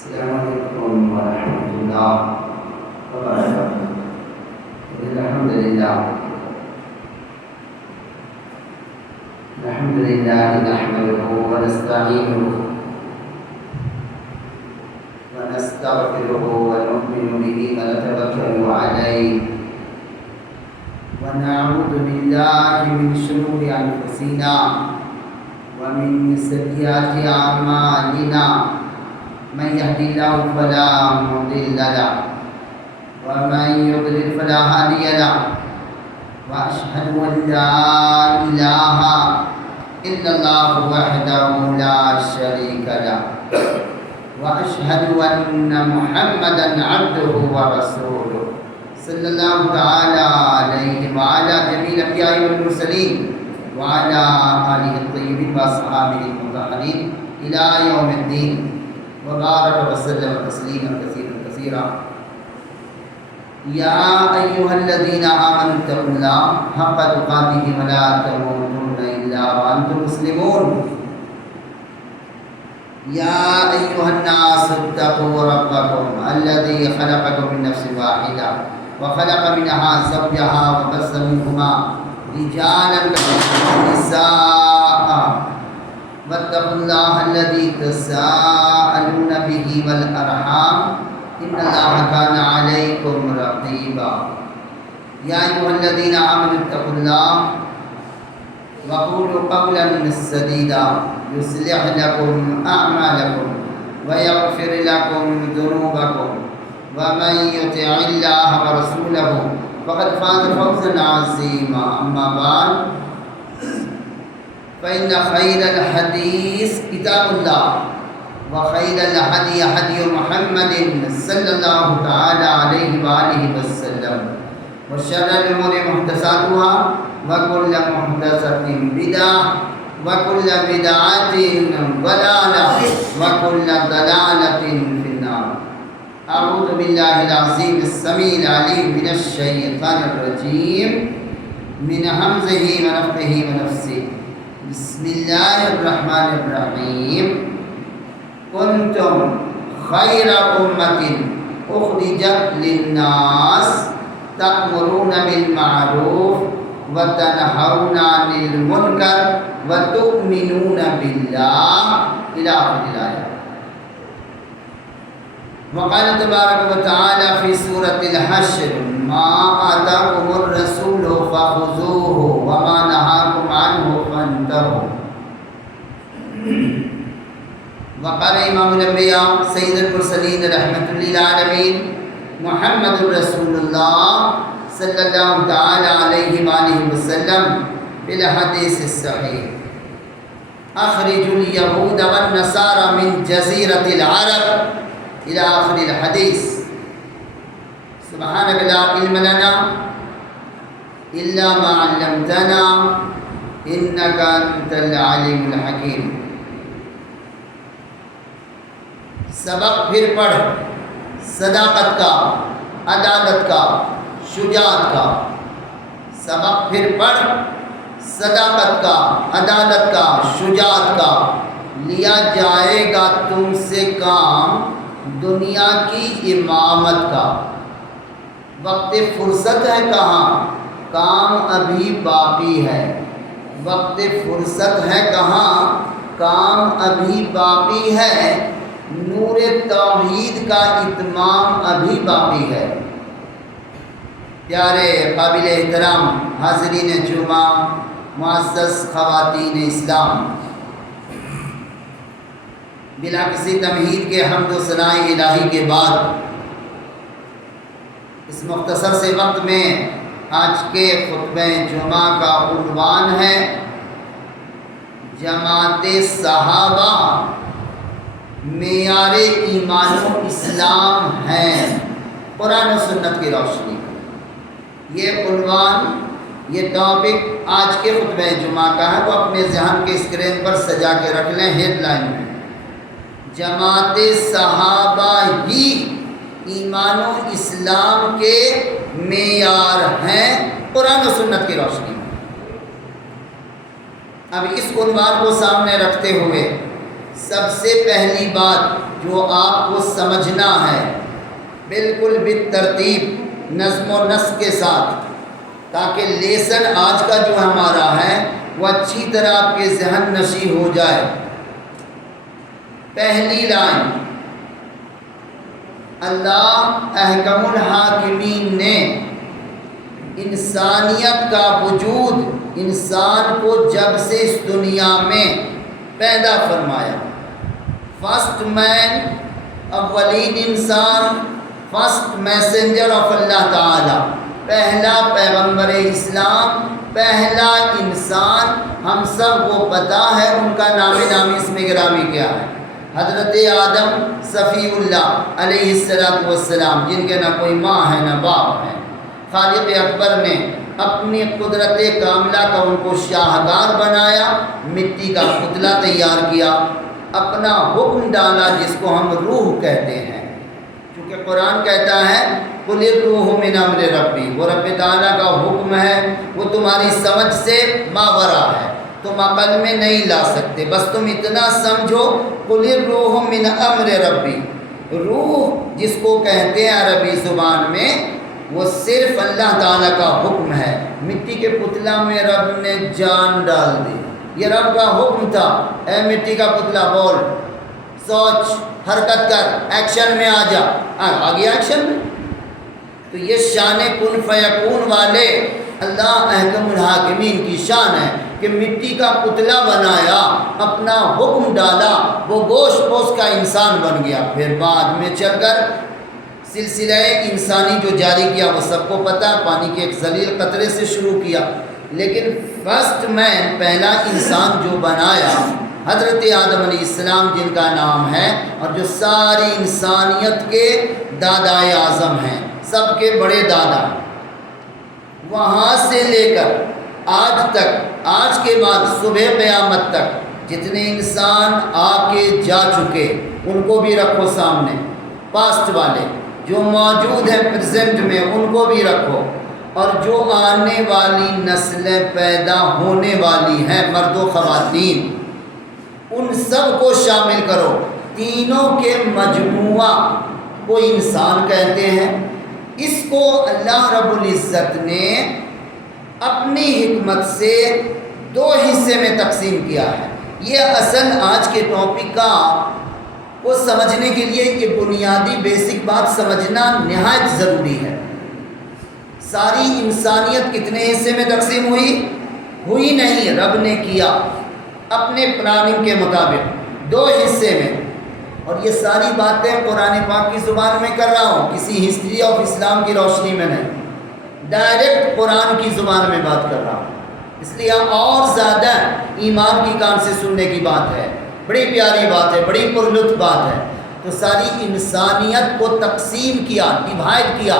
السلام علیکم ورحمۃ اللہ وبرکاتہ۔ الحمد للہ نحمده ونستعینه ونستغفره ونؤمن به ونتوکل علیہ ونعوذ باللہ من شرور انفسنا ومن سیئات اعمالنا من يهد الله فلا مضل له ومن يضلل فلا هادي له واشهد ان لا اله الا الله وحده لا شريك له واشهد ان محمدا عبده ورسوله صلى الله تعالى عليه وعلى جميع الانبياء والمرسلين وعلى اله الطيبين واصحابه المطهرين الى يوم الدين وبارك وسلم تسليما كثيرا كثيرا يا أيها الذين آمنوا اتقوا الله حق تقاته ولا تموتن إلا وأنتم مسلمون يا أيها الناس اتقوا ربكم الذي خلقكم من نفس واحدة وخلق منها زوجها وبث منهما رجالا كثيرا ونساء واتقوا الله الذي تساءلون به والأرحام إن الله كان عليكم رقيبا يا أيها الذين آمنوا اتقوا الله وقولوا قولا سديدا يصلح لكم أعمالكم ويغفر لكم ذنوبكم ومن يطع الله ورسوله فقد فاز فوزا عظيما أما بعد فإن خير الحديث كتاب الله وخير الهدي هدي محمد صلى الله تعالى عليه وآله وسلم وشر الأمور محدثاتها وكل محدثة بدعة وكل بدعة ضلالة وكل ضلالة في النار أعوذ بالله العظيم السميع العليم من الشيطان الرجيم من همزه ونفخه ونفسه بسم الله الرحمن الرحيم كنتم خير أمة أخرجت للناس تأمرون بالمعروف وتنهون عن المنكر وتؤمنون بالله إلى آخر الآية. وقال تبارك وتعالى في سورة الحشر ما آتاكم الرسول فخذوه وما نهاكم عنه فانتهوا. وقال امام الانبیاء سید المرسلین رحمۃ للعالمین محمد رسول اللہ صلی اللہ تعالی علیہ وآلہ وسلم فی الحدیث الصحیح اخرجوا اليهود والنصارى من جزیرۃ العرب الى آخر الحدیث. سبحانك لا علم لنا الا ما علمتنا انك انت العلیم الحکیم. سبق پھر پڑھ صداقت کا، عدالت کا، شجاعت کا. سبق پھر پڑھ صداقت کا، عدالت کا، شجاعت کا. لیا جائے گا تم سے کام دنیا کی امامت کا. وقت فرصت ہے کہاں، کام ابھی باقی ہے. وقت فرصت ہے کہاں، کام ابھی باقی ہے. نور توحید کا اتمام ابھی باقی ہے. پیارے قابل احترام حاضرین جمعہ، معزز خواتین اسلام، بلا کسی تمہید کے حمد و ثناء الہی کے بعد اس مختصر سے وقت میں آج کے خطبہ جمعہ کا عنوان ہے جماعت صحابہ معیار ایمان و اسلام ہیں قرآن و سنت کی روشنی. یہ عنوان، یہ ٹاپک آج کے خطبہ جمعہ کا ہے، وہ اپنے ذہن کے اسکرین پر سجا کے رکھ لیں. ہیڈ لائن میں جماعت صحابہ ہی ایمان و اسلام کے معیار ہیں قرآن و سنت کی روشنی میں. اب اس عنوان کو سامنے رکھتے ہوئے سب سے پہلی بات جو آپ کو سمجھنا ہے بالکل بالترتیب نظم و نسق کے ساتھ، تاکہ لیسن آج کا جو ہمارا ہے وہ اچھی طرح آپ کے ذہن نشین ہو جائے۔ پہلی لائن، اللہ احکم الحاکمین نے انسانیت کا وجود انسان کو جب سے اس دنیا میں پیدا فرمایا، فرسٹ مین، اولین انسان، فرسٹ میسنجر آف اللہ تعالی، پہلا پیغمبر اسلام، پہلا انسان، ہم سب کو پتہ ہے ان کا نام نامی اسم گرامی کیا ہے، حضرت آدم صفی اللہ علیہ السلام، جن کے نہ کوئی ماں ہے نہ باپ ہے۔ خالق اکبر نے اپنی قدرت کاملہ کا ان کو شاہکار بنایا، مٹی کا پتلا تیار کیا، اپنا حکم ڈالا جس کو ہم روح کہتے ہیں، کیونکہ قرآن کہتا ہے قُلِ الرُّوحُ مِنْ أَمْرِ رَبِّي، وہ رب تعالیٰ کا حکم ہے، وہ تمہاری سمجھ سے ماورا ہے، تم عقل میں نہیں لا سکتے، بس تم اتنا سمجھو قُلِ الرُّوحُ مِنْ أَمْرِ رَبِّي۔ روح جس کو کہتے ہیں عربی زبان میں، وہ صرف اللہ تعالیٰ کا حکم ہے۔ مٹی کے پتلا میں رب نے جان ڈال دی، یہ رب کا حکم تھا، اے مٹی کا پتلا بول، سوچ، حرکت کر، ایکشن میں آ جا، آ گیا ایکشن میں۔ تو یہ شان کن فیکون والے اللہ احکم الحاکمین کی شان ہے کہ مٹی کا پتلا بنایا، اپنا حکم ڈالا، وہ گوشت پوش کا انسان بن گیا، پھر بعد میں چل کر سلسلہ انسانی جو جاری کیا وہ سب کو پتہ، پانی کے ایک ذلیل قطرے سے شروع کیا، لیکن فرسٹ مین، پہلا انسان جو بنایا حضرت آدم علیہ السلام، جن کا نام ہے اور جو ساری انسانیت کے دادائے اعظم ہیں، سب کے بڑے دادا، وہاں سے لے کر آج تک، آج کے بعد صبح قیامت تک جتنے انسان آ کے جا چکے ان کو بھی رکھو سامنے، پاسٹ والے جو موجود ہیں پریزنٹ میں ان کو بھی رکھو، اور جو آنے والی نسلیں پیدا ہونے والی ہیں مرد و خواتین، ان سب کو شامل کرو، تینوں کے مجموعہ کو انسان کہتے ہیں۔ اس کو اللہ رب العزت نے اپنی حکمت سے دو حصے میں تقسیم کیا ہے۔ یہ اصل آج کے ٹاپک کا کو سمجھنے کے لیے یہ بنیادی بیسک بات سمجھنا نہایت ضروری ہے۔ ساری انسانیت کتنے حصے میں تقسیم ہوئی نہیں، رب نے کیا اپنے پلاننگ کے مطابق دو حصے میں، اور یہ ساری باتیں قرآن پاک کی زبان میں کر رہا ہوں، کسی ہسٹری آف اسلام کی روشنی میں نہیں، ڈائریکٹ قرآن کی زبان میں بات کر رہا ہوں، اس لیے اور زیادہ ایمان کی کان سے سننے کی بات ہے، بڑی پیاری بات ہے، بڑی پرلطف بات ہے۔ تو ساری انسانیت کو تقسیم کیا، ڈیوائڈ کیا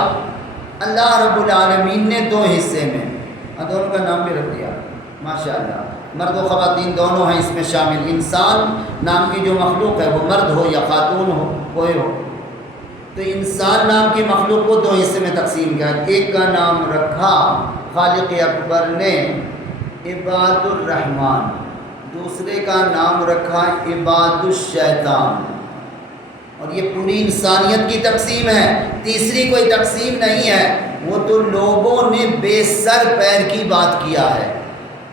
اللہ رب العالمین نے دو حصے میں، اور دونوں کا نام بھی رکھ دیا ماشاءاللہ، مرد و خواتین دونوں ہیں اس میں شامل، انسان نام کی جو مخلوق ہے وہ مرد ہو یا خاتون ہو، کوئی ہو، تو انسان نام کی مخلوق کو دو حصے میں تقسیم کیا، ایک کا نام رکھا خالق اکبر نے عباد الرحمن، دوسرے کا نام رکھا عباد الشیطان، اور یہ پوری انسانیت کی تقسیم ہے، تیسری کوئی تقسیم نہیں ہے، وہ تو لوگوں نے بے سر پیر کی بات کیا ہے،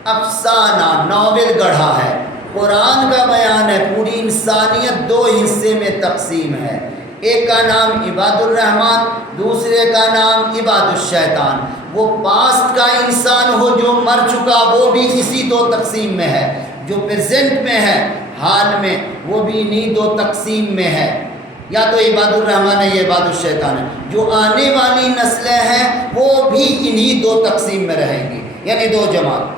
افسانہ ناول گڑھا ہے، قرآن کا بیان ہے، پوری انسانیت دو حصے میں تقسیم ہے، ایک کا نام عباد الرحمن، دوسرے کا نام عباد الشیطان۔ وہ پاسٹ کا انسان ہو جو مر چکا وہ بھی اسی دو تقسیم میں ہے، جو پریزنٹ میں ہے حال میں وہ بھی انہی دو تقسیم میں ہے، یا تو عباد الرحمن ہے یا عباد الشیطان ہے، جو آنے والی نسلیں ہیں وہ بھی انہی دو تقسیم میں رہیں گی، یعنی دو جماعت،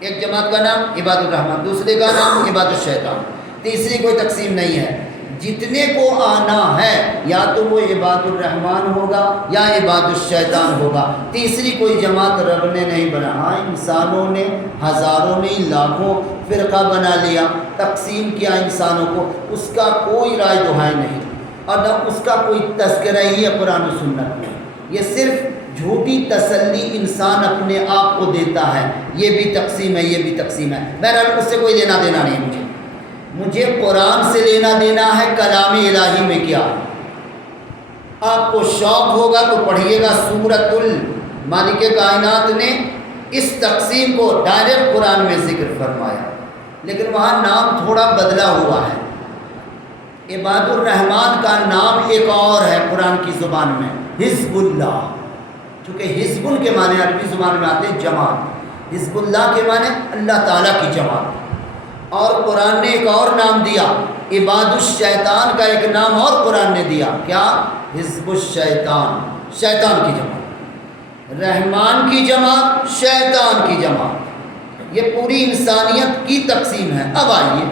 ایک جماعت کا نام عباد الرحمن، دوسرے کا نام عباد الشیطان، تیسری کوئی تقسیم نہیں ہے، جتنے کو آنا ہے یا تو وہ عباد الرحمن ہوگا یا عباد الشیطان ہوگا، تیسری کوئی جماعت رب نے نہیں بنا، ہاں انسانوں نے ہزاروں نے لاکھوں فرقہ بنا لیا، تقسیم کیا انسانوں کو، اس کا کوئی رائے دہائی نہیں، اور نہ اس کا کوئی تذکرہ ہی ہے قرآن و سنت میں، یہ صرف جھوٹی تسلی انسان اپنے آپ کو دیتا ہے، یہ بھی تقسیم ہے یہ بھی تقسیم ہے، بہرحال اس سے کوئی لینا دینا نہیں مجھے۔ مجھے قرآن سے لینا دینا ہے کلام الہی میں کیا ہے۔ آپ کو شوق ہوگا تو پڑھیے گا، سورۃ المالک کائنات نے اس تقسیم کو ڈائریکٹ قرآن میں ذکر فرمایا، لیکن وہاں نام تھوڑا بدلا ہوا ہے۔ عباد الرحمن کا نام ایک اور ہے قرآن کی زبان میں، حزب اللہ، چونکہ حزب کے معنی عربی زبان میں آتے ہیں جماعت، حزب اللہ کے معنی اللہ تعالیٰ کی جماعت۔ اور قرآن نے ایک اور نام دیا، عباد الشیطان کا ایک نام اور قرآن نے دیا، کیا؟ حزب الشیطان، شیطان کی جماعت، رحمان کی جماعت، شیطان کی جماعت۔ یہ پوری انسانیت کی تقسیم ہے۔ اب آئیے،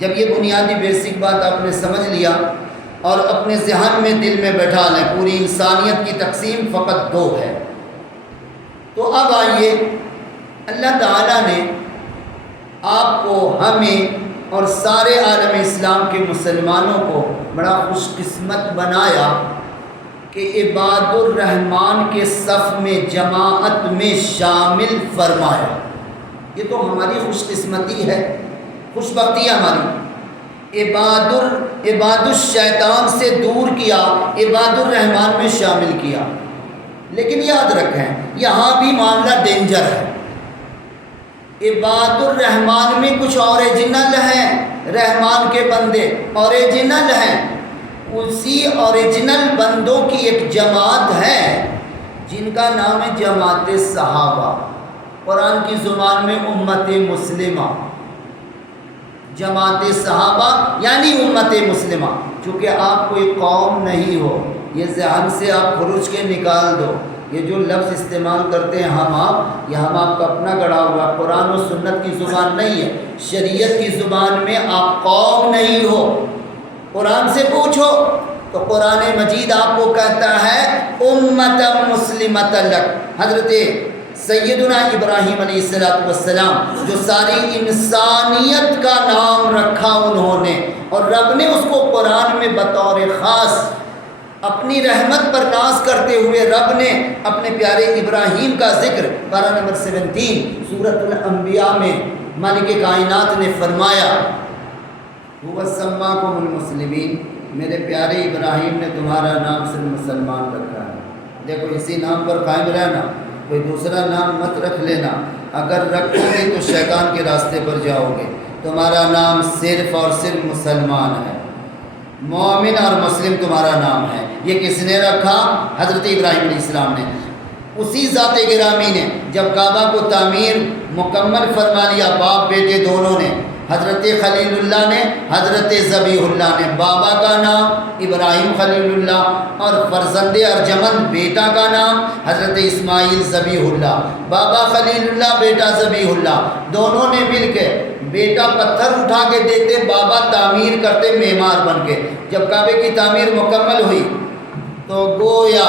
جب یہ بنیادی بیسک بات آپ نے سمجھ لیا اور اپنے ذہن میں دل میں بیٹھا لیں پوری انسانیت کی تقسیم فقط دو ہے، تو اب آئیے، اللہ تعالیٰ نے آپ کو، ہمیں اور سارے عالم اسلام کے مسلمانوں کو بڑا خوش قسمت بنایا کہ عباد الرحمن کے صف میں، جماعت میں شامل فرمایا۔ یہ تو ہماری خوش قسمتی ہے، خوش بختی ہے ہماری۔ عباد الشیطان سے دور کیا، عباد الرحمن میں شامل کیا۔ لیکن یاد رکھیں یہاں بھی معاملہ ڈینجر ہے۔ عباد الرحمن میں کچھ اوریجنل ہیں، رحمان کے بندے اوریجنل ہیں، اسی اوریجنل بندوں کی ایک جماعت ہے جن کا نام ہے جماعت صحابہ، قرآن کی زبان میں امت مسلمہ۔ جماعت صحابہ یعنی امت مسلمہ۔ چونکہ آپ کوئی قوم نہیں ہو، یہ ذہن سے آپ خروج کے نکال دو۔ یہ جو لفظ استعمال کرتے ہیں ہم آپ، یہ ہم آپ کا اپنا گڑھا ہوا، قرآن و سنت کی زبان نہیں ہے، شریعت کی زبان میں آپ قوم نہیں ہو۔ قرآن سے پوچھو تو قرآن مجید آپ کو کہتا ہے امت مسلمۃ لک۔ حضرت سیدنا ابراہیم علیہ السلام جو ساری انسانیت کا نام رکھا انہوں نے، اور رب نے اس کو قرآن میں بطور خاص اپنی رحمت پر ناز کرتے ہوئے رب نے اپنے پیارے ابراہیم کا ذکر پارہ نمبر 17 سورۃ الانبیاء میں مالک کائنات نے فرمایا، هو سماکم المسلمین، میرے پیارے ابراہیم نے تمہارا نام صرف مسلمان رکھا ہے۔ دیکھو اسی نام پر قائم رہنا، کوئی دوسرا نام مت رکھ لینا، اگر رکھو گے تو شیطان کے راستے پر جاؤ گے۔ تمہارا نام صرف اور صرف مسلمان ہے، مومن اور مسلم تمہارا نام ہے۔ یہ کس نے رکھا؟ حضرت ابراہیم علیہ السلام نے۔ اسی ذات گرامی نے جب کعبہ کو تعمیر مکمل فرما لیا، باپ بیٹے دونوں نے، حضرت خلیل اللہ نے، حضرت ذبیح اللہ نے، بابا کا نام ابراہیم خلیل اللہ اور فرزند ارجمند بیٹا کا نام حضرت اسماعیل ذبیح اللہ، بابا خلیل اللہ بیٹا ذبیح اللہ، دونوں نے مل کے بیٹا پتھر اٹھا کے دیتے، بابا تعمیر کرتے معمار بن کے۔ جب کعبے کی تعمیر مکمل ہوئی تو گویا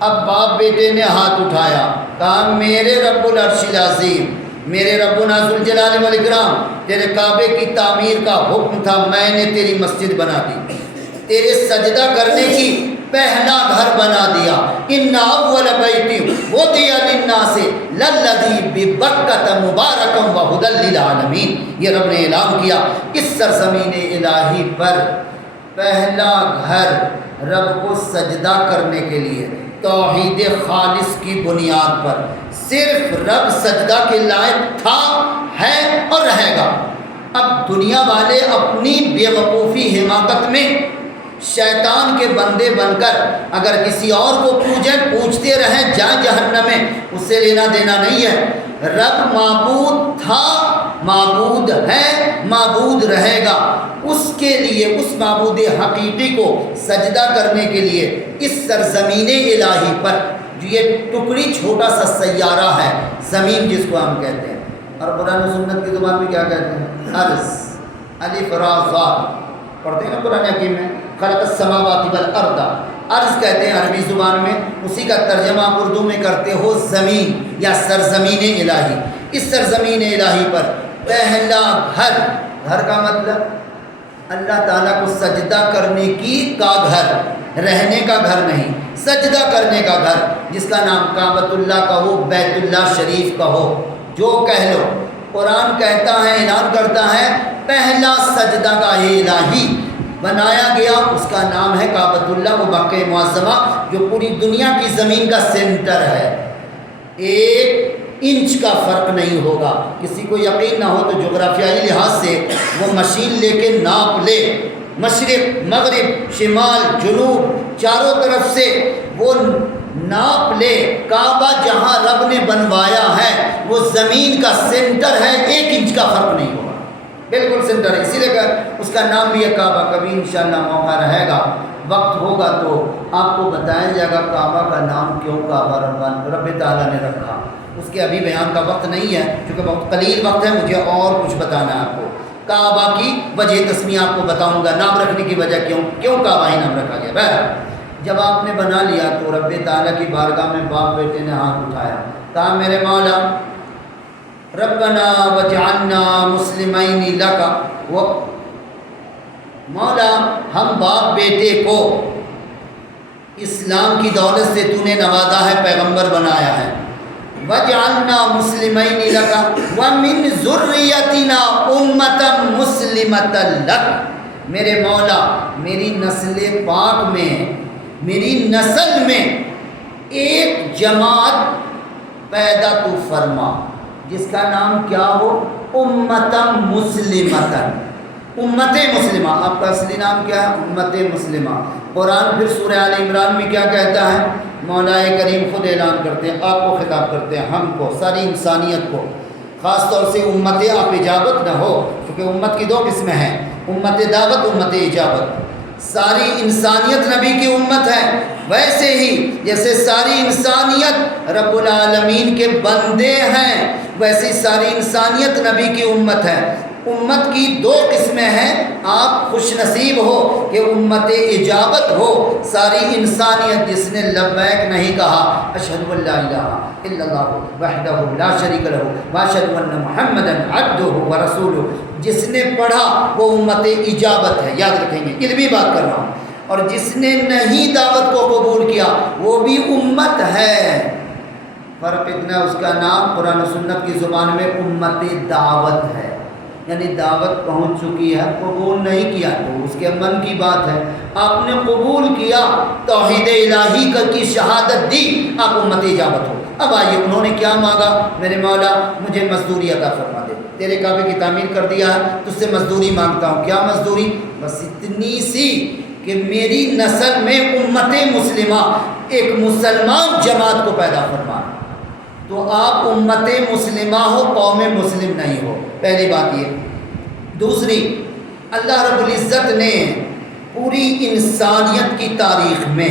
اب باپ بیٹے نے ہاتھ اٹھایا، کہا میرے رب العرش العظیم، میرے ربنا ذوالجلال والاکرام، تیرے کعبے کی تعمیر کا حکم تھا، میں نے تیری مسجد بنا دی، تیرے سجدہ کرنے کی پہلا گھر بنا دیا۔ ان اول بیت وضع للناس للذی ببکۃ مبارکا وہدی للعالمین، یہ رب نے اعلان کیا اس سرزمین الہی پر پہلا گھر رب کو سجدہ کرنے کے لیے، توحید خالص کی بنیاد پر، صرف رب سجدہ کے لائق تھا، ہے اور رہے گا۔ اب دنیا والے اپنی بے وقوفی حماقت میں شیطان کے بندے بن کر اگر کسی اور کو پوچھتے رہیں جائیں جہنم میں، اس سے لینا دینا نہیں ہے۔ رب معبود تھا، معبود ہے، معبود رہے گا۔ اس کے لیے، اس معبود حقیقی کو سجدہ کرنے کے لیے اس سرزمین الہی پر، جو یہ ٹکڑی چھوٹا سا سیارہ ہے، زمین جس کو ہم کہتے ہیں، اور قرآن و سنت کی زبان میں کیا کہتے ہیں؟ ارض، الف را ضا پڑھتے ہیں نا قرآن حکیم میں، خلق السماوات والارض، ارض کہتے ہیں عربی زبان میں، اسی کا ترجمہ اردو میں کرتے ہو زمین یا سرزمین الہی۔ اس سرزمین الہی پر پہلا گھر، گھر کا مطلب اللہ تعالیٰ کو سجدہ کرنے کی کا گھر، رہنے کا گھر نہیں، سجدہ کرنے کا گھر، جس کا نام کعبۃ اللہ کا ہو، بیت اللہ شریف کا ہو، جو کہہ لو، قرآن کہتا ہے، اعلان کرتا ہے، پہلا سجدہ گاہ الہی بنایا گیا، اس کا نام ہے کعبۃ اللہ، وہ مکہ معظمہ جو پوری دنیا کی زمین کا سینٹر ہے۔ 1 انچ کا فرق نہیں ہوگا۔ کسی کو یقین نہ ہو تو جغرافیائی لحاظ سے وہ مشین لے کے ناپ لے، مشرق مغرب شمال جنوب چاروں طرف سے وہ ناپ لے، کعبہ جہاں رب نے بنوایا ہے وہ زمین کا سینٹر ہے، 1 انچ کا فرق نہیں ہوگا، بالکل سینٹر ہے، اسی لیے اس کا نام بھی ہے کعبہ۔ کبھی انشاءاللہ موقع رہے گا، وقت ہوگا تو آپ کو بتایا جائے گا کعبہ کا نام کیوں کعبہ رب تعالیٰ نے رکھا۔ اس کے ابھی بیان کا وقت نہیں ہے کیونکہ بہت قلیل وقت ہے، مجھے اور کچھ بتانا ہے آپ کو۔ کعبہ کی وجہ تسمیہ آپ کو بتاؤں گا، نام رکھنے کی وجہ کیوں کعبہ ہی نام رکھا گیا۔ بہرحال جب آپ نے بنا لیا تو رب تعالیٰ کی بارگاہ میں باپ بیٹے نے ہاتھ اٹھایا، کہا میرے مولا ربنا وجعلنا مسلمین لک، وہ مولا ہم باپ بیٹے کو اسلام کی دولت سے تو نے نوازا ہے، پیغمبر بنایا ہے، وجعلنا مسلمین لک ومن ذریتنا امۃ مسلمۃ لک، میرے مولا میری نسل پاک میں، میری نسل میں ایک جماعت پیدا تو فرما جس کا نام کیا ہو، امۃ مسلمۃ، امت مسلمہ۔ آپ کا اصلی نام کیا ہے؟ امت مسلمہ۔ قرآن پھر سورہ آل عمران میں کیا کہتا ہے؟ مولا کریم خود اعلان کرتے ہیں، آپ کو خطاب کرتے ہیں، ہم کو، ساری انسانیت کو، خاص طور سے امت آپ اجابت نہ ہو، کیونکہ امت کی 2 قسمیں ہیں، امت دعوت، امت اجابت۔ ساری انسانیت نبی کی امت ہے، ویسے ہی جیسے ساری انسانیت رب العالمین کے بندے ہیں، ویسے ساری انسانیت نبی کی امت ہے۔ امت کی 2 قسمیں ہیں، آپ خوش نصیب ہو کہ امت اجابت ہو، ساری انسانیت جس نے لبیک نہیں کہا، اشہد ان لا الہ الا اللہ وحدہ لا شریک لہ واشہد ان محمدا عبدہ ورسولہ، جس نے پڑھا وہ امت اجابت ہے، یاد رکھیں گے، علمی بات کر رہا ہوں۔ اور جس نے نہیں دعوت کو قبول کیا وہ بھی امت ہے، فرق اتنا، اس کا نام قرآن و سنت کی زبان میں امت دعوت ہے، یعنی دعوت پہنچ چکی ہے، قبول نہیں کیا تو اس کے من کی بات ہے، آپ نے قبول کیا، توحید الہی کی شہادت دی، آپ امت اجابت ہو۔ اب آئیے انہوں نے کیا مانگا، میرے مولا مجھے مزدوری عطا فرما دے، تیرے کعبے کی تعمیر کر دیا ہے، تجھ سے مزدوری مانگتا ہوں۔ کیا مزدوری؟ بس اتنی سی کہ میری نسل میں امت مسلمہ، ایک مسلمان جماعت کو پیدا فرما، تو آپ امت مسلمہ ہو، قوم مسلم نہیں ہو، پہلی بات یہ۔ دوسری، اللہ رب العزت نے پوری انسانیت کی تاریخ میں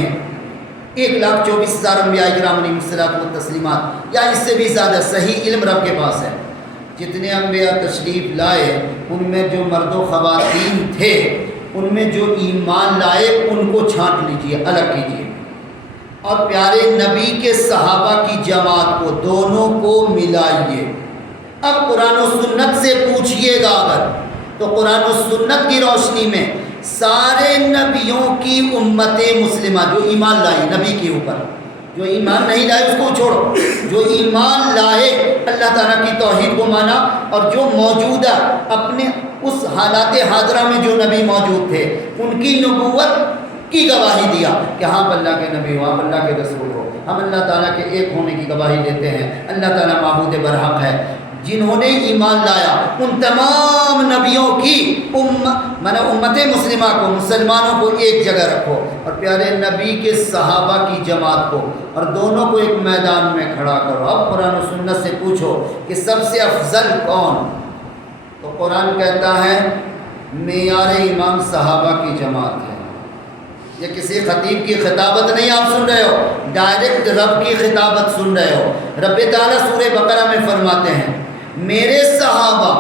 1,24,000 انبیاء کرام علیہم الصلوۃ والتسلیمات، یا اس سے بھی زیادہ، صحیح علم رب کے پاس ہے، جتنے انبیاء تشریف لائے ان میں جو مرد و خواتین تھے، ان میں جو ایمان لائے ان کو چھانٹ لیجئے، الگ کیجئے، اور پیارے نبی کے صحابہ کی جماعت کو، دونوں کو ملائیے۔ اب قرآن و سنت سے پوچھئے گا اگر تو قرآن و سنت کی روشنی میں سارے نبیوں کی امت مسلمہ جو ایمان لائی نبی کے اوپر، جو ایمان نہیں لائے اس کو چھوڑو، جو ایمان لائے اللہ تعالیٰ کی توحید کو مانا، اور جو موجودہ اپنے اس حالات حاضرہ میں جو نبی موجود تھے ان کی نبوت کی گواہی دیا کہ ہاں اللہ کے نبی ہو، آپ اللہ کے رسول ہو، ہم اللہ تعالیٰ کے ایک ہونے کی گواہی دیتے ہیں، اللہ تعالیٰ معبود برحق ہے۔ جنہوں نے ایمان لایا ان تمام نبیوں کی امت مسلمہ کو، مسلمانوں کو ایک جگہ رکھو، اور پیارے نبی کے صحابہ کی جماعت کو، اور دونوں کو ایک میدان میں کھڑا کرو۔ اب قرآن و سنت سے پوچھو کہ سب سے افضل کون، تو قرآن کہتا ہے معیار ایمان صحابہ کی جماعت ہے۔ یہ کسی خطیب کی خطابت نہیں آپ سن رہے ہو، ڈائریکٹ رب کی خطابت سن رہے ہو۔ رب تعالیٰ سورہ بقرہ میں فرماتے ہیں میرے صحابہ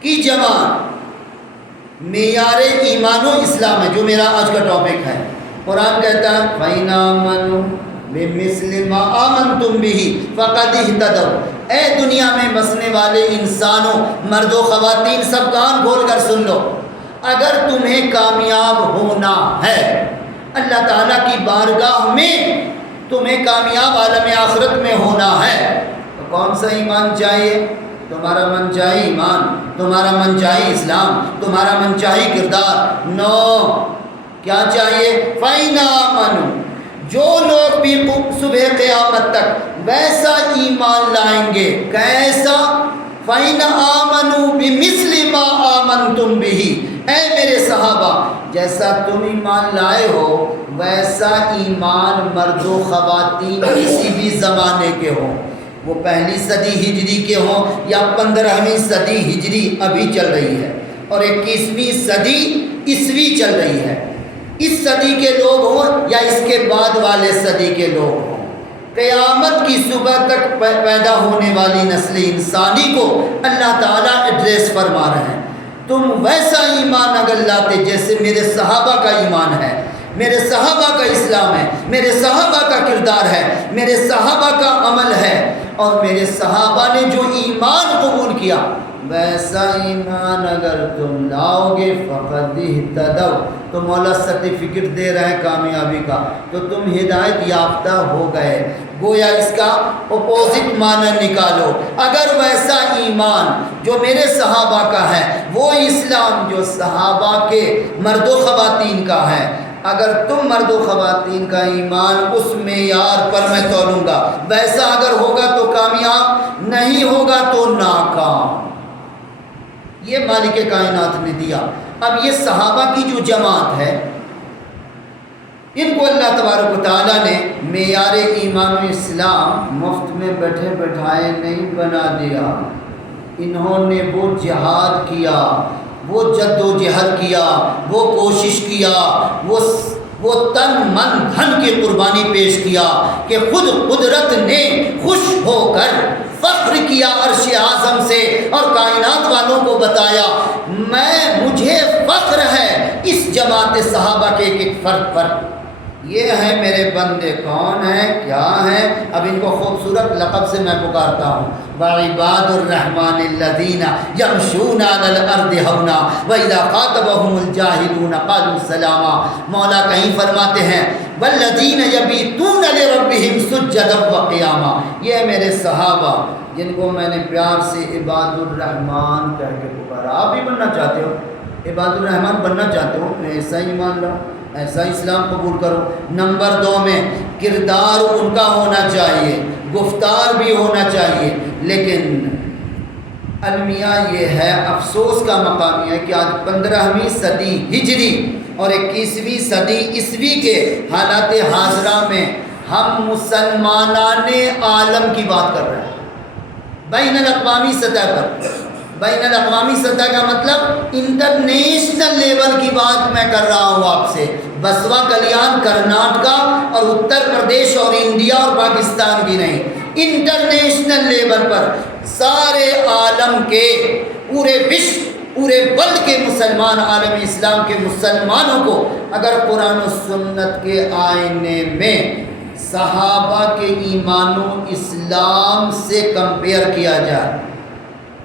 کی جماعت معیار ایمان و اسلام ہے، جو میرا آج کا ٹاپک ہے۔ قرآن کہتا ہے فَإِنْ آمَنُوا بِمِثْلِ مَا آمَنْتُمْ بِهِ فَقَدِ اهْتَدَوْا۔ اے دنیا میں بسنے والے انسانوں، مرد و خواتین، سب کان کھول کر سن لو، اگر تمہیں کامیاب ہونا ہے اللہ تعالیٰ کی بارگاہ میں، تمہیں کامیاب عالم آخرت میں ہونا ہے، تو کون سا ایمان چاہیے؟ تمہارا منچاہی ایمان، تمہارا منچاہی اسلام، تمہارا منچاہی کردار، نو کیا چاہیے؟ فَإِنْ آمَنُوا، جو لوگ بھی صبح قیامت تک ویسا ایمان لائیں گے، کیسا؟ فَإِنْ آمَنُوا بِمِثْلِ مَا آمَنْتُمْ بِهِ، اے میرے صحابہ جیسا تم ایمان لائے ہو ویسا ایمان مرد و خواتین کسی بھی زمانے کے ہوں، وہ پہلی صدی ہجری کے ہوں یا 15ویں صدی ہجری ابھی چل رہی ہے اور 21ویں صدی عیسوی چل رہی ہے، اس صدی کے لوگ ہوں یا اس کے بعد والے صدی کے لوگ ہوں، قیامت کی صبح تک پیدا ہونے والی نسل انسانی کو اللہ تعالیٰ ایڈریس فرما رہے ہیں، تم ویسا ایمان اگر لاتے جیسے میرے صحابہ کا ایمان ہے، میرے صحابہ کا اسلام ہے، میرے صحابہ کا کردار ہے، میرے صحابہ کا عمل ہے، اور میرے صحابہ نے جو ایمان قبول کیا ویسا ایمان اگر تم لاؤ گے فقد اہتدوا، تو مولا سرٹیفکیٹ دے رہے ہیں کامیابی کا، تو تم ہدایت یافتہ ہو گئے۔ گویا اس کا اپوزٹ معنی نکالو، اگر ویسا ایمان جو میرے صحابہ کا ہے، وہ اسلام جو صحابہ کے مرد و خواتین کا ہے، اگر تم مرد و خواتین کا ایمان اس معیار پر میں تولوں گا، ویسا اگر ہوگا تو کامیاب، نہیں ہوگا تو ناکام۔ یہ مالک کائنات نے دیا۔ اب یہ صحابہ کی جو جماعت ہے، ان کو اللہ تبارک و تعالیٰ نے معیار ایمان و اسلام مفت میں بیٹھے بٹھائے نہیں بنا دیا، انہوں نے وہ جہاد کیا، وہ جد و جہد کیا، وہ کوشش کیا، وہ تن من دھن کی قربانی پیش کیا کہ خود قدرت نے خوش ہو کر فخر کیا عرش اعظم سے اور کائنات والوں کو بتایا مجھے فخر ہے اس جماعت صحابہ کے ایک ایک فرد پر۔ یہ ہیں میرے بندے، کون ہیں، کیا ہیں؟ اب ان کو خوبصورت لقب سے میں پکارتا ہوں، وَعِبَادُ الرَّحْمَنِ الَّذِينَ يَمْشُونَ عَلَى الْأَرْضِ هَوْنًا وَإِذَا خَاطَبَهُمُ الْجَاهِلُونَ قَالُوا سَلَامًا۔ مولا کہیں فرماتے ہیں وَالَّذِينَ يَبِيتُونَ لِرَبِّهِمْ سُجَّدًا وَقِيَامًا، یہ میرے صحابہ جن کو میں نے پیار سے عباد الرحمن کہہ کے پکارا۔ آپ بھی بننا چاہتے ہو، عباد الرحمن بننا چاہتے ہو، ایسا ایمان لاؤ، ایسا اسلام قبول کرو۔ نمبر 2 میں کردار ان کا ہونا چاہیے، گفتار بھی ہونا چاہیے، لیکن المیہ یہ ہے، افسوس کا مقام یہ ہے کہ آج 15ویں صدی ہجری اور 21ویں صدی عیسوی کے حالات حاضرہ میں ہم مسلمانان عالم کی بات کر رہے ہیں بین الاقوامی سطح پر۔ بین الاقوامی سطح کا مطلب انٹرنیشنل لیول کی بات میں کر رہا ہوں آپ سے، بسوا کلیان کرناٹکا اور اتر پردیش اور انڈیا اور پاکستان کی نہیں، انٹرنیشنل لیول پر سارے عالم کے پورے وشو، پورے ورلڈ کے مسلمان، عالم اسلام کے مسلمانوں کو اگر قرآن و سنت کے آئینے میں صحابہ کے ایمان و اسلام سے کمپیئر کیا جائے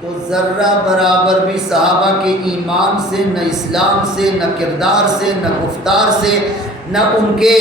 تو ذرہ برابر بھی صحابہ کے ایمان سے، نہ اسلام سے، نہ کردار سے، نہ گفتار سے، نہ ان کے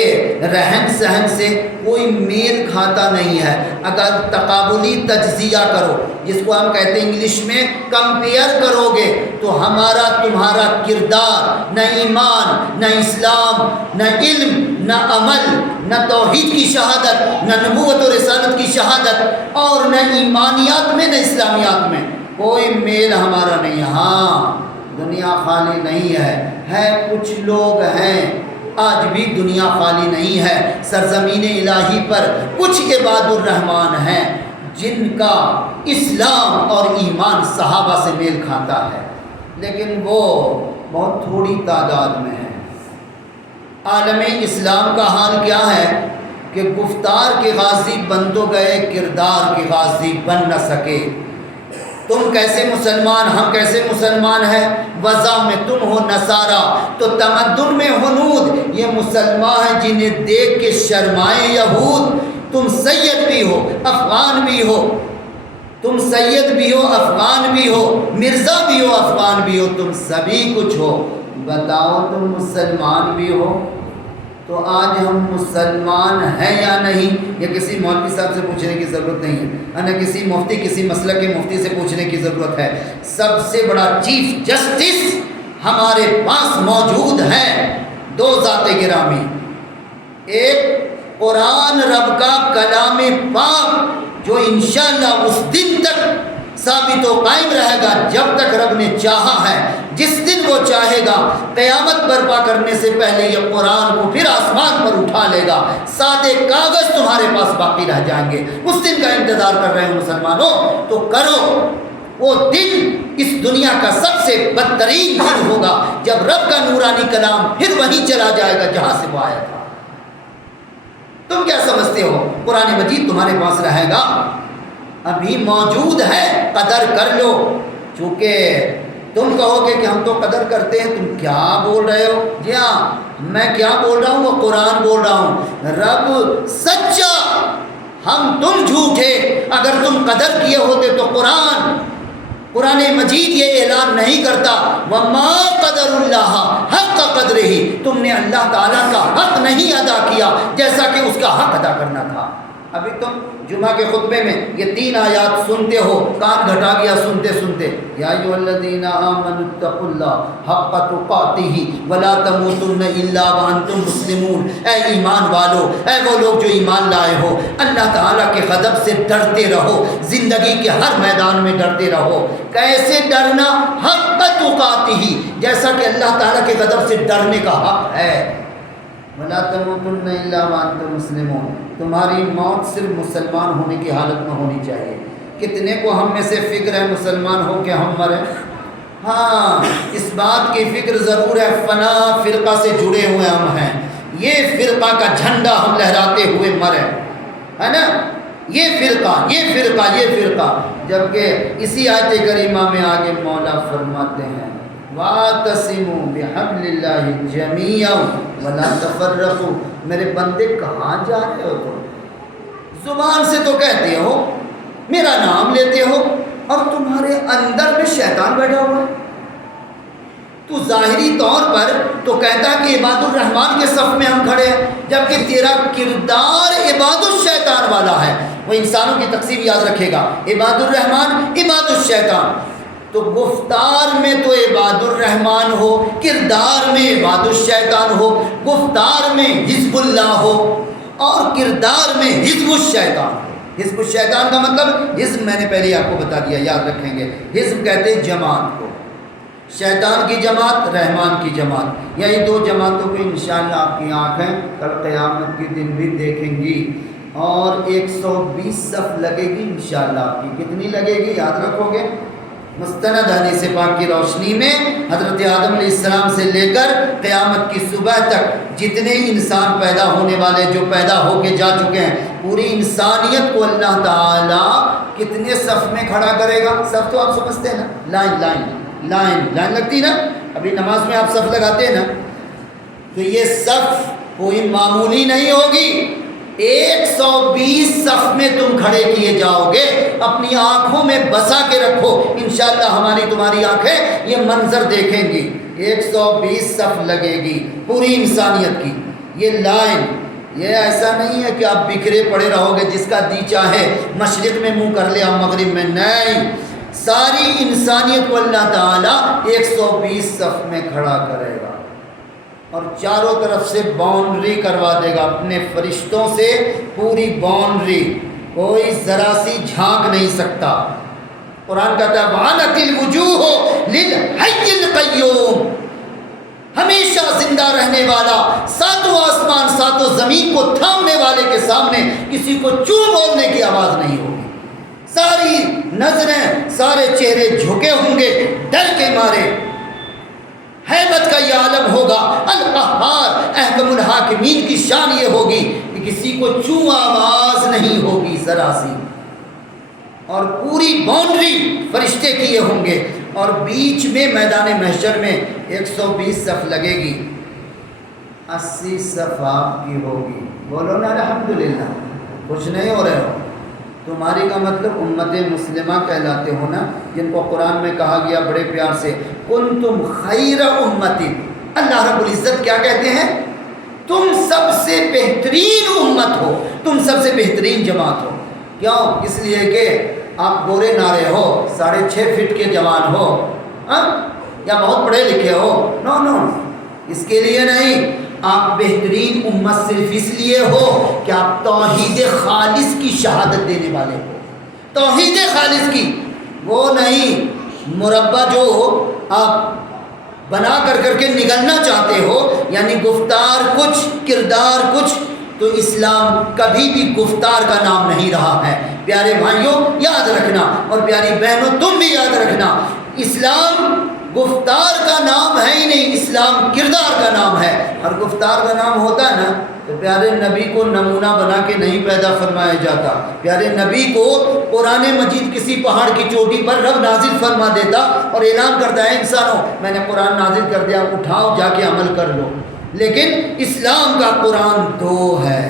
رہن سہن سے کوئی میل کھاتا نہیں ہے۔ اگر تقابلی تجزیہ کرو، جس کو ہم کہتے ہیں انگلش میں کمپیئر کرو گے، تو ہمارا تمہارا کردار، نہ ایمان، نہ اسلام، نہ علم، نہ عمل، نہ توحید کی شہادت، نہ نبوت و رسالت کی شہادت، اور نہ ایمانیات میں نہ اسلامیات میں کوئی میل ہمارا نہیں۔ ہاں دنیا خالی نہیں ہے کچھ لوگ ہیں، آج بھی دنیا خالی نہیں ہے، سرزمین الہی پر کچھ عباد الرحمن ہیں جن کا اسلام اور ایمان صحابہ سے میل کھاتا ہے، لیکن وہ بہت تھوڑی تعداد میں ہے۔ عالم اسلام کا حال کیا ہے کہ گفتار کے غازی بن تو گئے، کردار کے غازی بن نہ سکے۔ تم کیسے مسلمان، ہم کیسے مسلمان ہیں؟ وضع میں تم ہو نصارہ تو تمدن میں ہنود، یہ مسلمان ہیں جنہیں دیکھ کے شرمائے یہود۔ تم سید بھی ہو، افغان بھی ہو، تم سید بھی ہو، افغان بھی ہو، مرزا بھی ہو، افغان بھی ہو، تم سبھی کچھ ہو، بتاؤ تم مسلمان بھی ہو تو آج ہم مسلمان ہیں یا نہیں، یہ کسی مولوی صاحب سے پوچھنے کی ضرورت نہیں ہے، نہ کسی مفتی، کسی مسلک کے مفتی سے پوچھنے کی ضرورت ہے۔ سب سے بڑا چیف جسٹس ہمارے پاس موجود ہے، دو ذات گرامی، ایک قرآن رب کا کلام پاک جو انشاءاللہ اس دن تک ثابت و قائم رہے گا جب تک رب نے چاہا ہے۔ جس دن وہ چاہے گا قیامت برپا کرنے سے پہلے یہ قرآن کو پھر آسمان پر اٹھا لے گا، سادے کاغذ تمہارے پاس باقی رہ جائیں گے۔ اس دن کا انتظار کر رہے ہو مسلمانوں تو کرو۔ وہ دن اس دنیا کا سب سے بدترین دن ہوگا جب رب کا نورانی کلام پھر وہیں چلا جائے گا جہاں سے وہ آیا تھا۔ تم کیا سمجھتے ہو قرآن مجید تمہارے پاس رہے گا؟ ابھی موجود ہے، قدر کر لو۔ چونکہ تم کہو گے کہ ہم تو قدر کرتے ہیں، تم کیا بول رہے ہو؟ جی ہاں، میں کیا بول رہا ہوں، وہ قرآن بول رہا ہوں۔ رب سچا، ہم تم جھوٹے۔ اگر تم قدر کیے ہوتے تو قرآن مجید یہ اعلان نہیں کرتا وَمَا قَدَرُ اللَّهَ حَقَّ قَدْرِهِ، تم نے اللہ تعالیٰ کا حق نہیں ادا کیا جیسا کہ اس کا حق ادا کرنا تھا۔ ابھی تم جمعہ کے خطبے میں یہ 3 آیات سنتے ہو، کان گھٹا گیا سنتے سنتے، یا ایھا الذین آمنوا اتقوا اللہ حق تقاتہ ولا تموتن الا وانتم مسلمون، اے ایمان والو، اے وہ لوگ جو ایمان لائے ہو، اللہ تعالیٰ کے غضب سے ڈرتے رہو، زندگی کے ہر میدان میں ڈرتے رہو۔ کیسے ڈرنا؟ حق تقاتہ، جیسا کہ اللہ تعالیٰ کے غضب سے ڈرنے کا حق ہے۔ وَلَا تَمُوتُنَّ إِلَّا وَأَنْتُمْ مُسْلِمُونَ، تمہاری موت صرف مسلمان ہونے کی حالت میں ہونی چاہیے۔ کتنے کو ہم میں سے فکر ہے مسلمان ہو کے ہم مریں؟ ہاں، اس بات کی فکر ضرور ہے، فنا فرقہ سے جڑے ہوئے ہم ہیں، یہ فرقہ کا جھنڈا ہم لہراتے ہوئے مریں، ہے نا؟ یہ فرقہ، جبکہ اسی آیت کریمہ میں آگے مولا فرماتے ہیں وَاعْتَصِمُوا بِحَبْلِ اللَّهِ جَمِيعًا وَلَا تَفَرَّقُوا، میرے بندے کہاں جا رہے ہو تم؟ زبان سے تو کہتے ہو، میرا نام لیتے ہو، اور تمہارے اندر میں شیطان بیٹھا ہوا ہے۔ تو ظاہری طور پر تو کہتا کہ عباد الرحمن کے صف میں ہم کھڑے ہیں، جبکہ تیرا کردار عباد الشیطان والا ہے۔ وہ انسانوں کی تقسیم یاد رکھے گا، عباد الرحمن، عباد الشیطان۔ تو گفتار میں تو عباد الرحمن ہو، کردار میں عباد الشیطان ہو، گفتار میں حزب اللہ ہو اور کردار میں حزب الشیطان ہو۔ حزب الشیطان کا مطلب، حزب میں نے پہلے آپ کو بتا دیا، یاد رکھیں گے، حزب کہتے ہیں جماعت کو، شیطان کی جماعت، رحمان کی جماعت۔ یہی 2 جماعتوں کو انشاءاللہ آپ کی آنکھیں کل قیامت کے دن بھی دیکھیں گی، اور 120 صف لگے گی انشاءاللہ آپ کی۔ کتنی لگے گی یاد رکھو گے؟ مستند حدیث پاک کی روشنی میں حضرت آدم علیہ السلام سے لے کر قیامت کی صبح تک جتنے انسان پیدا ہونے والے، جو پیدا ہو کے جا چکے ہیں، پوری انسانیت کو اللہ تعالیٰ کتنے صف میں کھڑا کرے گا؟ صف تو آپ سمجھتے ہیں نا، لائن لگتی نا، ابھی نماز میں آپ صف لگاتے ہیں نا، تو یہ صف کوئی معمولی نہیں ہوگی۔ 120 صف میں تم کھڑے کیے جاؤ گے۔ اپنی آنکھوں میں بسا کے رکھو، انشاءاللہ ہماری تمہاری آنکھیں یہ منظر دیکھیں گی۔ 120 صف لگے گی پوری انسانیت کی، یہ لائن۔ یہ ایسا نہیں ہے کہ آپ بکھرے پڑے رہو گے، جس کا دی چاہے مشرق میں منہ کر لے اور مغرب میں، نہیں، ساری انسانیت کو اللہ تعالیٰ 120 صف میں کھڑا کرے گا، اور چاروں طرف سے باؤنڈری کروا دے گا اپنے فرشتوں سے، پوری باؤنڈری، کوئی ذرا سی جھانک نہیں سکتا۔ قرآن کہتا ہے وَعَنَتِ الْوُجُوهُ لِلْحَيِّ الْقَيُّومِ، ہمیشہ زندہ رہنے والا، 7 آسمان 7 زمین کو تھامنے والے کے سامنے کسی کو چوں بولنے کی آواز نہیں ہوگی۔ ساری نظریں، سارے چہرے جھکے ہوں گے ڈر کے مارے۔ حیبت کا یہ عالم ہوگا، القہار، احکم الحاکمین کی شان یہ ہوگی کہ کسی کو چوں آواز نہیں ہوگی ذرا سی، اور پوری باؤنڈری فرشتے کیے ہوں گے، اور بیچ میں میدان محشر میں 120 صف لگے گی، 80 صف آپ کی ہوگی۔ بولو نا الحمدللہ، کچھ نہیں ہو رہے ہو؟ تمہاری کا مطلب امت مسلمہ کہلاتے ہو نا، جن کو قرآن میں کہا گیا بڑے پیار سے کنتم خیر امت۔ اللہ رب العزت کیا کہتے ہیں؟ تم سب سے بہترین امت ہو، تم سب سے بہترین جماعت ہو۔ کیوں؟ اس لیے کہ آپ گورے نارے ہو، 6.5 فٹ کے جوان ہو، یا بہت پڑھے لکھے ہو، نو نو، اس کے لیے نہیں۔ آپ بہترین امت صرف اس لیے ہو کہ آپ توحید خالص کی شہادت دینے والے ہو، توحید خالص کی، وہ نہیں مربع جو آپ بنا کر کے نگلنا چاہتے ہو، یعنی گفتار کچھ کردار کچھ۔ تو اسلام کبھی بھی گفتار کا نام نہیں رہا ہے، پیارے بھائیوں یاد رکھنا، اور پیاری بہنوں تم بھی یاد رکھنا، اسلام گفتار کا نام ہے ہی نہیں، اسلام کردار کا نام ہے۔ اور گفتار کا نام ہوتا ہے نا تو پیارے نبی کو نمونہ بنا کے نہیں پیدا فرمایا جاتا، پیارے نبی کو قرآن مجید کسی پہاڑ کی چوٹی پر رب نازل فرما دیتا اور اعلان کرتا ہے انسانوں میں نے قرآن نازل کر دیا، اٹھاؤ جا کے عمل کر لو۔ لیکن اسلام کا قرآن دو ہے،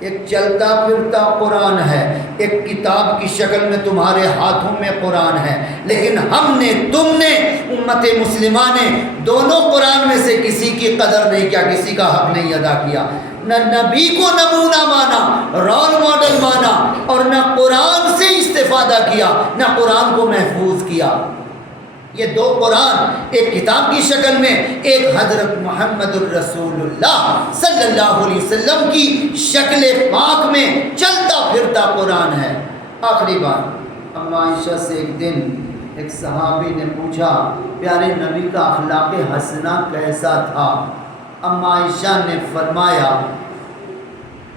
ایک چلتا پھرتا قرآن ہے، ایک کتاب کی شکل میں تمہارے ہاتھوں میں قرآن ہے، لیکن ہم نے، تم نے، امت مسلمہ نے دونوں قرآن میں سے کسی کی قدر نہیں کیا، کسی کا حق نہیں ادا کیا، نہ نبی کو نمونہ مانا، رول ماڈل مانا، اور نہ قرآن سے استفادہ کیا، نہ قرآن کو محفوظ کیا۔ یہ دو قرآن، ایک کتاب کی شکل میں، ایک حضرت محمد الرسول اللہ صلی اللہ علیہ وسلم کی شکل پاک میں چلتا پھرتا قرآن ہے۔ آخری بات، اما عائشہ سے ایک دن ایک صحابی نے پوچھا پیارے نبی کا اخلاق حسنہ کیسا تھا؟ اما عائشہ نے فرمایا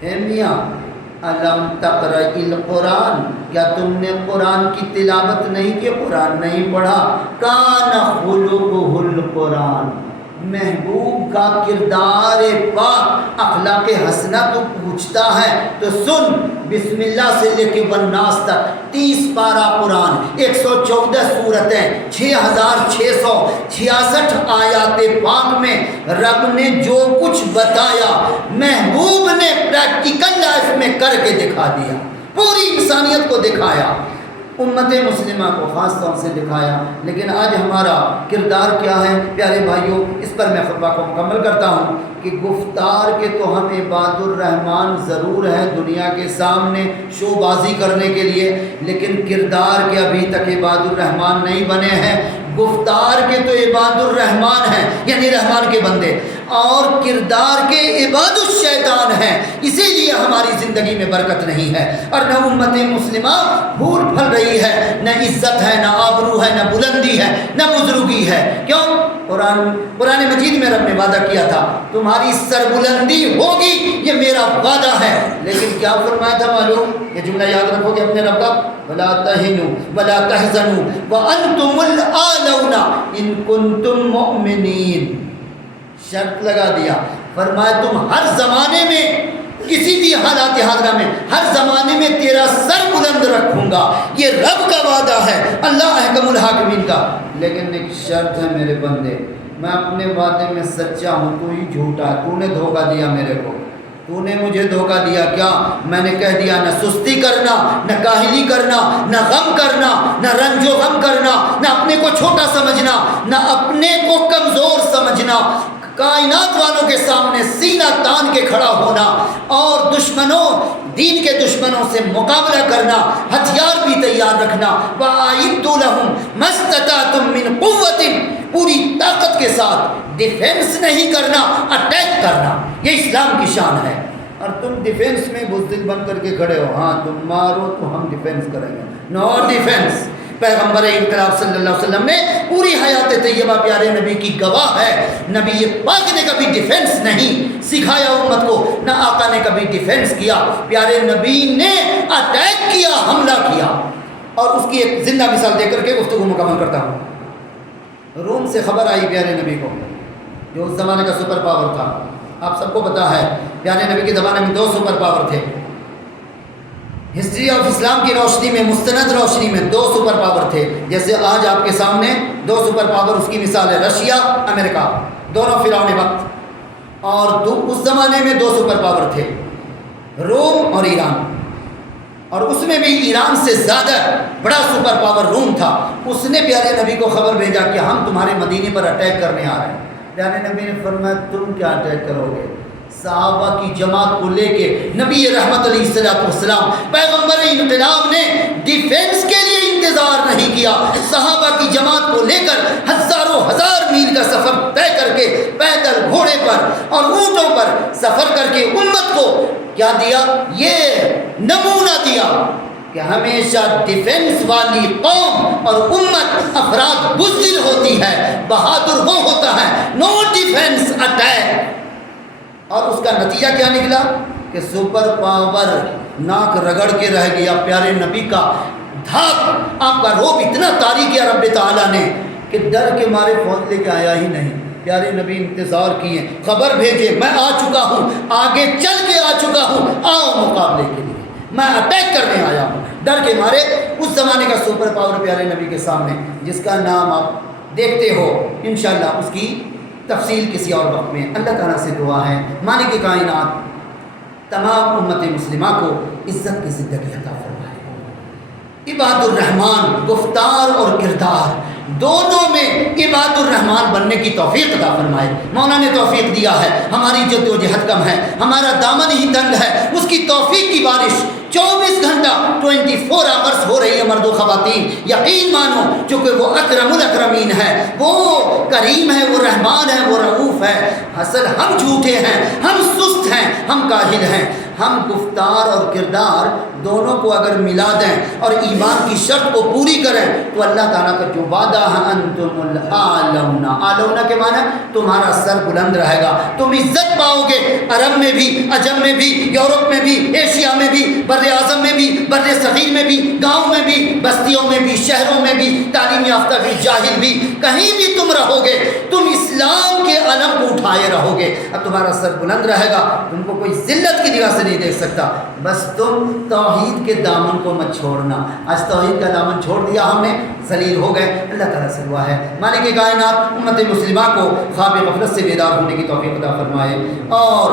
اے میاں الم تقرأ القرآن، کیا تم نے قرآن کی تلاوت نہیں کی، قرآن نہیں پڑھا؟ کان خلقہ القرآن، محبوب کا کردار پاک اخلاق حسنہ تو پوچھتا ہے تو سن، بسم اللہ سے لے کے والناس تک 30 پارہ قرآن، 114 سورتیں، 6666 آیات پاک میں رب نے جو کچھ بتایا محبوب نے پریکٹیکل لائف میں کر کے دکھا دیا، پوری انسانیت کو دکھایا، امت مسلمہ کو خاص طور سے دکھایا۔ لیکن آج ہمارا کردار کیا ہے پیارے بھائیوں؟ اس پر میں خطبہ کو مکمل کرتا ہوں کہ گفتار کے تو ہم عباد الرحمن ضرور ہیں دنیا کے سامنے شو بازی کرنے کے لیے، لیکن کردار کے ابھی تک عباد الرحمن نہیں بنے ہیں۔ گفتار کے تو عباد الرحمن ہیں، یعنی رحمان کے بندے، اور کردار کے عباد الشیطان ہیں، اسی لیے ہماری زندگی میں برکت نہیں ہے، اور نہ امت مسلمہ پھول پھل رہی ہے، نہ عزت ہے، نہ آبرو ہے، نہ بلندی ہے، نہ بزرگی ہے۔ کیوں؟ قرآن مجید میں رب نے وعدہ کیا تھا تمہاری سربلندی ہوگی، یہ میرا وعدہ ہے، لیکن کیا فرمایا تھا معلوم؟ یہ جملہ یاد رکھو گے اپنے رب کا، وَلَا تَهِنُوا وَلَا تَحْزَنُوا وَأَنْتُمُ الْأَعْلَوْنَ إِن كُنتُم مُؤْمِنِينَ، شرط لگا دیا، فرمایا تم ہر زمانے میں، کسی بھی حالات حاضرہ میں، ہر زمانے میں تیرا سر بلند رکھوں گا، یہ رب کا وعدہ ہے، اللہ احکم الحاکمین کا۔ لیکن ایک شرط ہے میرے بندے، میں اپنے وعدے میں سچا ہوں، تو ہی جھوٹا ہے، تو نے دھوکہ دیا میرے کو، تو نے مجھے دھوکہ دیا۔ کیا میں نے کہہ دیا نہ سستی کرنا، نہ کاہلی کرنا، نہ غم کرنا، نہ رنج و غم کرنا، نہ اپنے کو چھوٹا سمجھنا، نہ اپنے کو کمزور سمجھنا، کائنات والوں کے سامنے سینہ تان کے کھڑا ہونا، اور دشمنوں، دین کے دشمنوں سے مقابلہ کرنا، ہتھیار بھی تیار رکھنا، وَأَعِدُّوا لَهُم مَا اسْتَطَعْتُم مِّن قُوَّةٍ، پوری طاقت کے ساتھ ڈیفنس نہیں کرنا، اٹیک کرنا، یہ اسلام کی شان ہے۔ اور تم ڈیفنس میں بزدل بن کر کے کھڑے ہو، ہاں تم مارو تو ہم ڈیفنس کریں گے، نو ڈیفنس۔ پیغمبر انقلاب صلی اللہ علیہ وسلم نے پوری حیات طیبہ پیارے نبی کی گواہ ہے، نبی پاک نے کبھی ڈیفنس نہیں سکھایا امت کو، نہ آقا نے کبھی ڈیفنس کیا، پیارے نبی نے اٹیک کیا، حملہ کیا۔ اور اس کی ایک زندہ مثال دے کر کے گفتگو مکمل کرتا ہوں۔ روم سے خبر آئی پیارے نبی کو، جو اس زمانے کا سپر پاور تھا، آپ سب کو پتا ہے پیارے نبی کے زمانے میں 2 سپر پاور تھے، ہسٹری آف اسلام کی روشنی میں، مستند روشنی میں 2 سپر پاور تھے۔ جیسے آج آپ کے سامنے 2 سپر پاور، اس کی مثال ہے رشیا، امریکہ، دونوں فرعون وقت، اور اس زمانے میں 2 سپر پاور تھے، روم اور ایران، اور اس میں بھی ایران سے زیادہ بڑا سپر پاور روم تھا۔ اس نے پیارے نبی کو خبر بھیجا کہ ہم تمہارے مدینے پر اٹیک کرنے آ رہے ہیں۔ پیارے نبی نے فرمایا تم کیا اٹیک کرو گے، صحابہ کی جماعت کو لے کے نبی رحمت علیہ السلام پیغمبر انقلاب نے ڈیفنس کے لیے انتظار نہیں کیا، صحابہ کی جماعت کو لے کر ہزاروں ہزار میل کا سفر طے کر کے پیدل گھوڑے پر اور اونٹوں پر سفر کر کے امت کو کیا دیا؟ یہ نمونہ دیا کہ ہمیشہ ڈیفنس والی قوم اور امت افراد بزدل ہوتی ہے، بہادر وہ ہوتا ہے نو ڈیفنس اٹیک۔ اور اس کا نتیجہ کیا نکلا کہ سپر پاور ناک رگڑ کے رہ گیا۔ پیارے نبی کا دھاک، آپ کا روب اتنا طاری کیا رب تعالیٰ نے کہ ڈر کے مارے فوج لے کے آیا ہی نہیں۔ پیارے نبی انتظار کیے، خبر بھیجے میں آ چکا ہوں، آگے چل کے آ چکا ہوں، آؤ مقابلے کے لیے، میں اٹیک کرنے آیا ہوں۔ ڈر کے مارے اس زمانے کا سپر پاور پیارے نبی کے سامنے، جس کا نام آپ دیکھتے ہو انشاءاللہ، اس کی تفصیل کسی اور وقت میں۔ اللہ تعالیٰ سے دعا ہے مالک کائنات تمام امت مسلمہ کو عزت کی زندگی عطا فرمائے۔ عباد الرحمن گفتار اور کردار دونوں میں عباد الرحمن بننے کی توفیق عطا فرمائے۔ مولا نے توفیق دیا ہے، ہماری جد و جہد کم ہے، ہمارا دامن ہی تنگ ہے، اس کی توفیق کی بارش 24 گھنٹہ 24 آورس ہو رہی ہے مرد و خواتین۔ یقین مانو چونکہ وہ اکرم الاکرمین ہے، وہ کریم ہے، وہ رحمان ہے، وہ رؤوف ہے۔ اصل ہم جھوٹے ہیں، ہم سست ہیں، ہم کاہل ہیں۔ ہم گفتار اور کردار دونوں کو اگر ملا دیں اور ایمان کی شرط کو پوری کریں تو اللہ تعالیٰ کا جو وعدہ ہے انتم الاعلون، اعلون کے معنی تمہارا سر بلند رہے گا، تم عزت پاؤ گے، عرب میں بھی، عجم میں بھی، یورپ میں بھی، ایشیا میں بھی، بر اعظم میں بھی، بر صغیر میں بھی، گاؤں میں بھی، بستیوں میں بھی، شہروں میں بھی، تعلیم یافتہ بھی، جاہل بھی، کہیں بھی تم رہو گے، تم اسلام کے علم کو اٹھائے رہو گے، اب تمہارا سر بلند رہے گا، تم کو کوئی ذلت کی نگاہ سے نہیں دیکھ سکتا۔ بس تم توحید کے دامن کو مت چھوڑنا۔ آج توحید کا دامن چھوڑ دیا ہم نے، ذلیل ہو گئے۔ اللہ تعالیٰ سے دعا ہے مالک کائنات امت مسلمہ کو خواب غفلت سے بیدار ہونے کی توفیق عطا فرمائے اور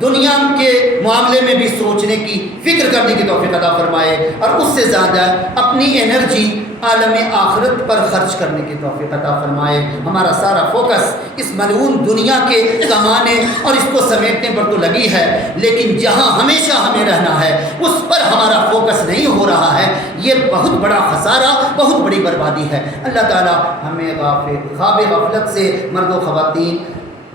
دنیا کے معاملے میں بھی سوچنے کی، فکر کرنے کی توفیق عطا فرمائے اور اس سے زیادہ اپنی انرجی عالم آخرت پر خرچ کرنے کی توفیق عطا فرمائے۔ ہمارا سارا فوکس اس ملعون دنیا کے کمانے اور اس کو سمیٹنے پر تو لگی ہے، لیکن جہاں ہمیشہ ہمیں رہنا ہے اس پر ہمارا فوکس نہیں ہو رہا ہے۔ یہ بہت بڑا خسارہ، بہت بڑی بربادی ہے۔ اللہ تعالیٰ ہمیں خواب غفلت سے مرد و خواتین،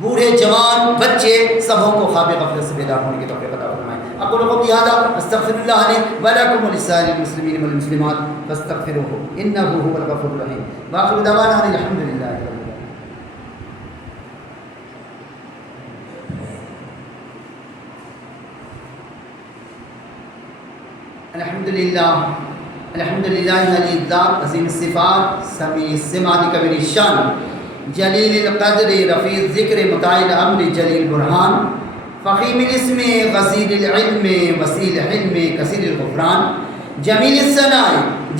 بوڑھے جوان، بچے سبوں کو خواب غفلت سے بیدار ہونے کی توفیق عطا فرمائے۔ اقول قولی ھذا استغفر اللہ لی ولکم ولسائر المسلمین والمسلمات فاستغفروہ انہ ھو الغفور الرحیم۔ وآخر دعوانا ان الحمد للہ رب العالمین۔ الحمد للہ علی الذات عظیم الصفات سمیع السماع کبیر الشان جلیل القدر رفیع الذکر مطاع الامر جلیل البرہان فخیم الاسم غزیر العلم وسیع الحلم کثیر الغفران جمیل الثناء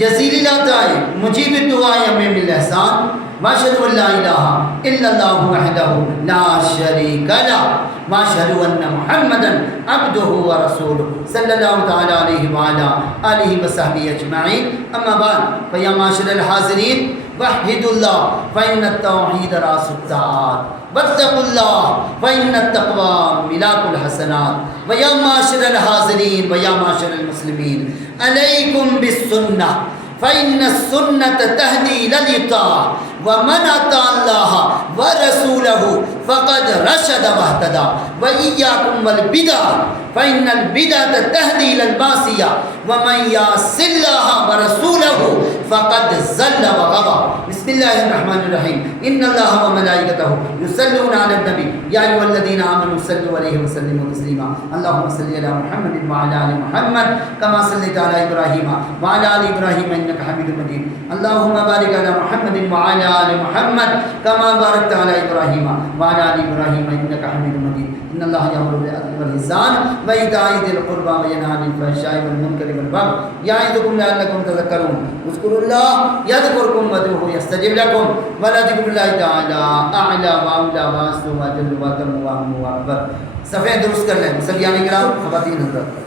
جزیل العطاء مجیب الدعاء عمیم الاحسان واشهد ان لا الہ الا اللہ وحدہ لا شریک لہ واشهد ان محمدا عبدہ ورسولہ صلی اللہ تعالی علیہ وعلی آلہ وصحبہ اجمعین۔ اما بعد فیا معاشر الحاضرین وحدوا اللہ فإن التوحید راس الطاعات واتقوا اللہ فإن التقوى ملاک الحسنات۔ ویا معاشر الحاضرین ویا معاشر المسلمین علیکم بالسنہ فإن السنة تهدي إلى الإطاعة ومن أطاع الله ورسوله فقد رشد واهتدى وإياكم والبدع فإن البدعة تهدي إلى المعصية ومن يعص الله ورسوله فقد ضل وغوى۔ بسم الله الرحمن الرحيم إن الله وملائكته يصلون على النبي يا أيها الذين آمنوا صلوا عليه وسلموا تسليما اللهم صل على محمد وعلى آل محمد كما صليت على إبراهيم وعلى آل إبراهيم إنك حميد مجيد اللهم بارك على محمد وعلى آل محمد كما باركت على إبراهيم وعلى آل إبراهيم إنك حميد مجيد إن الله يأمر بالعدل والإحسان وإيتاء ذي القربى وينهى عن الفحشاء والمنكر والبغي يعظكم لعلكم تذكرون اذكروا الله يذكركم وادعوه يستجب لكم ولذكر الله تعالى أعلى وأولى وأسلم وأجل وأتم وأهم وأكبر۔ صفحہ درست کر لیں مسلیان کرام، خواتین حضرات۔